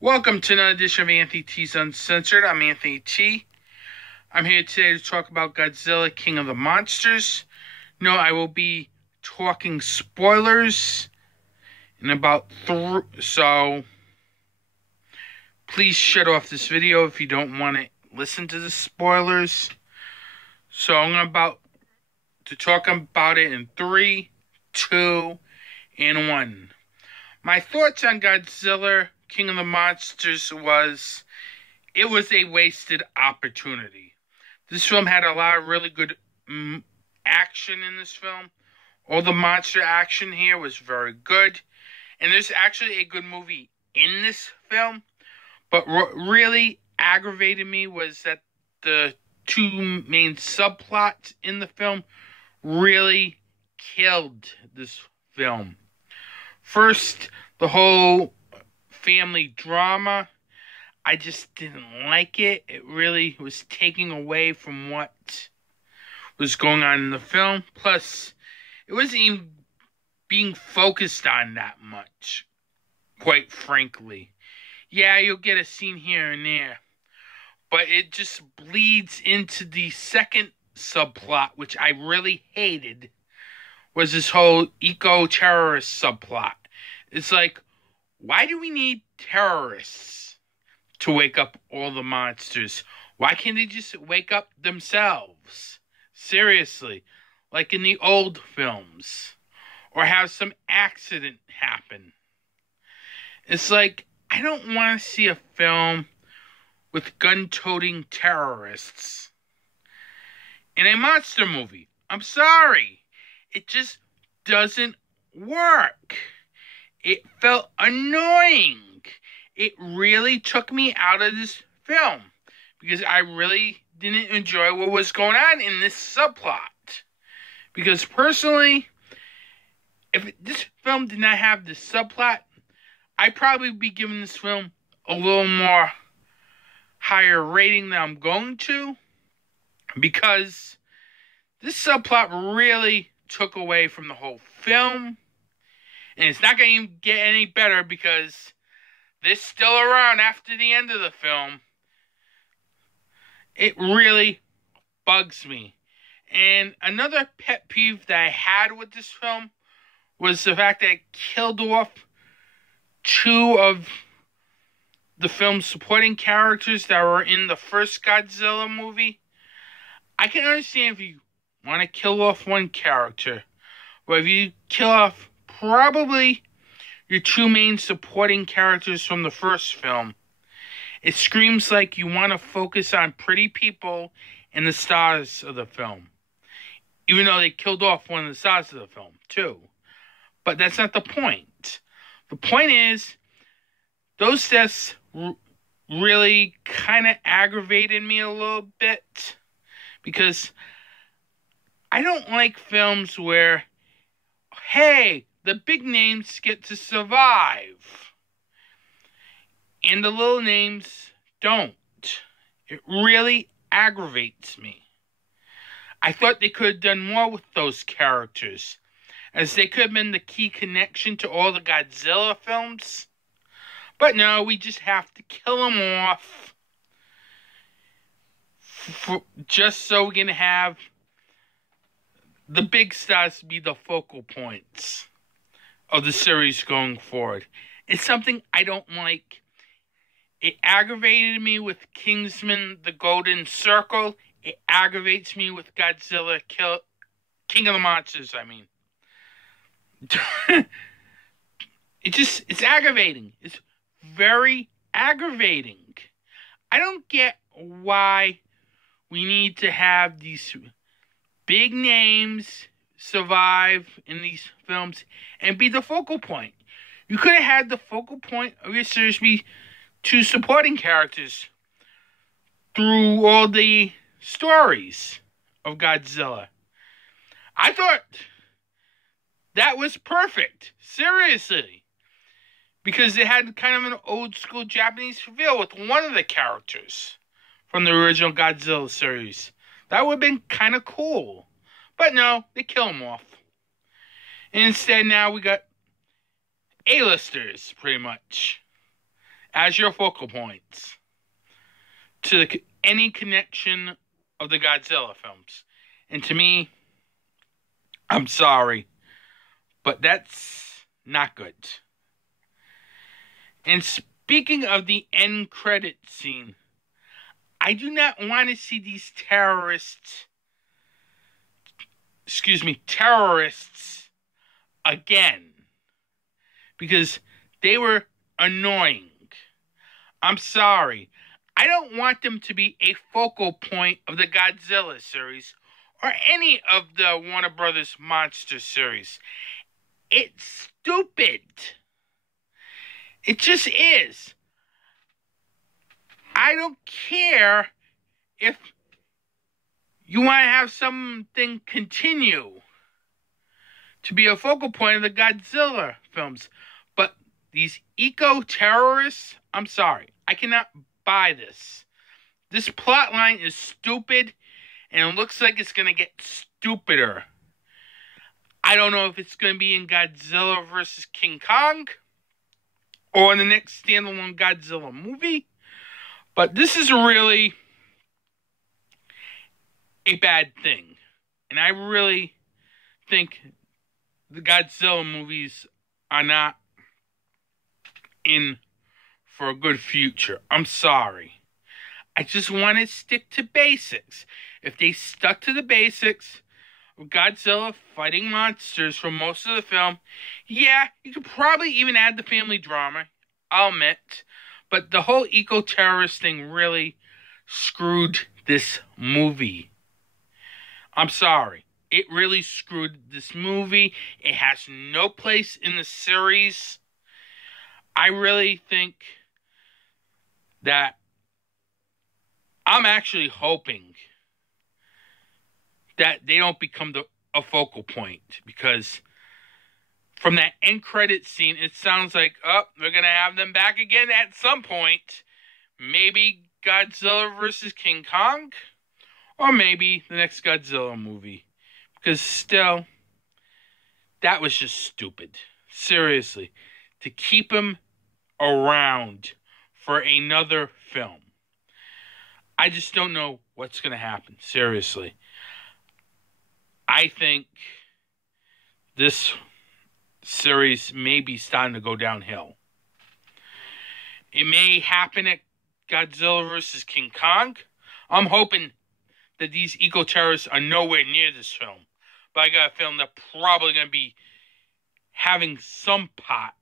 Welcome to another edition of Anthony T's Uncensored. I'm Anthony T. I'm here today to talk about Godzilla, King of the Monsters. No, I will be talking spoilers in about so please shut off this video if you don't want to listen to the spoilers. So I'm about to talk about it in 3, 2, and 1. My thoughts on Godzilla, King of the Monsters was, it was a wasted opportunity. This film had a lot of really good action in this film. All the monster action here was very good. And there's actually a good movie in this film. But what really aggravated me was that the two main subplots in the film really killed this film. First, the whole family drama. I just didn't like it. It really was taking away from what was going on in the film. Plus, it wasn't even being focused on that much, quite frankly. Yeah, you'll get a scene here and there, but it just bleeds into the second subplot, which I really hated, was this whole eco-terrorist subplot. It's like, why do we need terrorists to wake up all the monsters? Why can't they just wake up themselves? Seriously, like in the old films. Or have some accident happen. It's like, I don't want to see a film with gun-toting terrorists in a monster movie. I'm sorry. It just doesn't work. It felt annoying. It really took me out of this film because I really didn't enjoy what was going on in this subplot. Because personally, if this film did not have this subplot, I'd probably be giving this film a little more higher rating than I'm going to, because this subplot really took away from the whole film. And it's not going to get any better because they're still around after the end of the film. It really bugs me. And another pet peeve that I had with this film was the fact that it killed off two of the film's supporting characters that were in the first Godzilla movie. I can understand if you want to kill off one character, but if you kill off probably your two main supporting characters from the first film, it screams like you want to focus on pretty people and the stars of the film. Even though they killed off one of the stars of the film, too. But that's not the point. The point is, those deaths really kind of aggravated me a little bit. Because I don't like films where, hey, the big names get to survive, and the little names don't. It really aggravates me. I thought they could have done more with those characters, as they could have been the key connection to all the Godzilla films. But no, we just have to kill them off just so we can have the big stars be the focal points of the series going forward. It's something I don't like. It aggravated me with Kingsman: The Golden Circle. It aggravates me with Godzilla, King of the Monsters, I mean. It's aggravating. It's very aggravating. I don't get why we need to have these big names survive in these films and be the focal point. You could have had the focal point of your series be two supporting characters through all the stories of Godzilla. I thought that was perfect. Seriously. Because it had kind of an old school Japanese feel with one of the characters from the original Godzilla series. That would have been kind of cool. But no, they kill him off. And instead now we got A-listers, pretty much. as your focal points to any connection of the Godzilla films. And to me, I'm sorry, but that's not good. And speaking of the end credit scene, I do not want to see these terrorists again, because they were annoying. I'm sorry. I don't want them to be a focal point of the Godzilla series or any of the Warner Brothers monster series. It's stupid. It just is. I don't care if you want to have something continue to be a focal point of the Godzilla films. But these eco-terrorists, I'm sorry. I cannot buy this. This plot line is stupid, and it looks like it's going to get stupider. I don't know if it's going to be in Godzilla vs. King Kong or in the next standalone Godzilla movie. But this is really a bad thing. And I really think the Godzilla movies are not in for a good future. I'm sorry. I just want to stick to basics. If they stuck to the basics of Godzilla fighting monsters for most of the film, yeah, you could probably even add the family drama, I'll admit. But the whole eco-terrorist thing really screwed this movie. I'm sorry. It really screwed this movie. It has no place in the series. I really think that I'm actually hoping that they don't become a focal point, because from that end credit scene, it sounds like, they're going to have them back again at some point. Maybe Godzilla vs. King Kong, or maybe the next Godzilla movie. Because still, that was just stupid. Seriously. To keep him around for another film. I just don't know what's going to happen. Seriously. I think this series may be starting to go downhill. It may happen at Godzilla vs. King Kong. I'm hoping that these eco-terrorists are nowhere near this film. But I got a feeling they're probably going to be having some part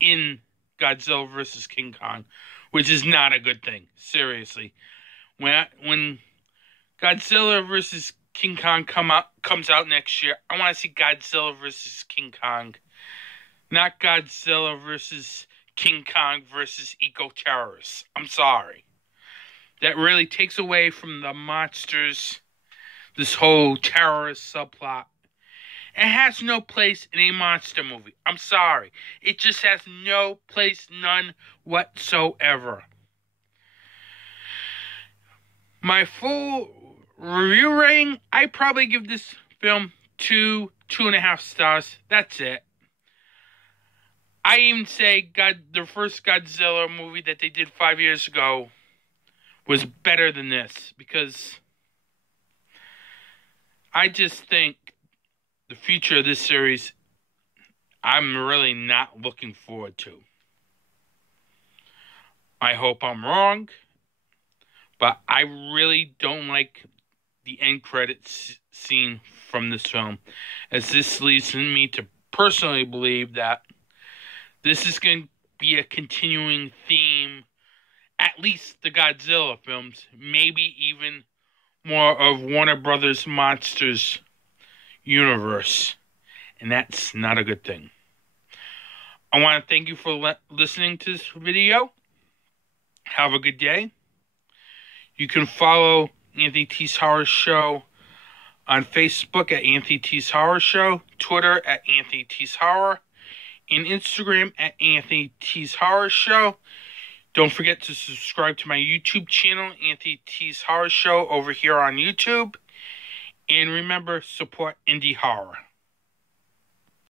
in Godzilla vs. King Kong, which is not a good thing. Seriously. When Godzilla vs. King Kong comes out next year, I want to see Godzilla vs. King Kong. Not Godzilla vs. King Kong versus eco-terrorists. I'm sorry. That really takes away from the monsters, this whole terrorist subplot. It has no place in a monster movie. I'm sorry. It just has no place, none whatsoever. My full review rating, I probably give this film 2.5 stars. That's it. I even say the first Godzilla movie that they did 5 years ago was better than this, because I just think the future of this series, I'm really not looking forward to. I hope I'm wrong, but I really don't like the end credits scene from this film, as this leads me to personally believe that this is going to be a continuing theme, at least the Godzilla films, maybe even more of Warner Brothers Monsters universe, and that's not a good thing. I want to thank you for listening to this video. Have a good day. You can follow Anthony T's Horror Show on Facebook at Anthony T's Horror Show, Twitter at Anthony T's Horror, and Instagram at Anthony T's Horror Show. Don't forget to subscribe to my YouTube channel, Anthony T's Horror Show, over here on YouTube. And remember, support indie horror.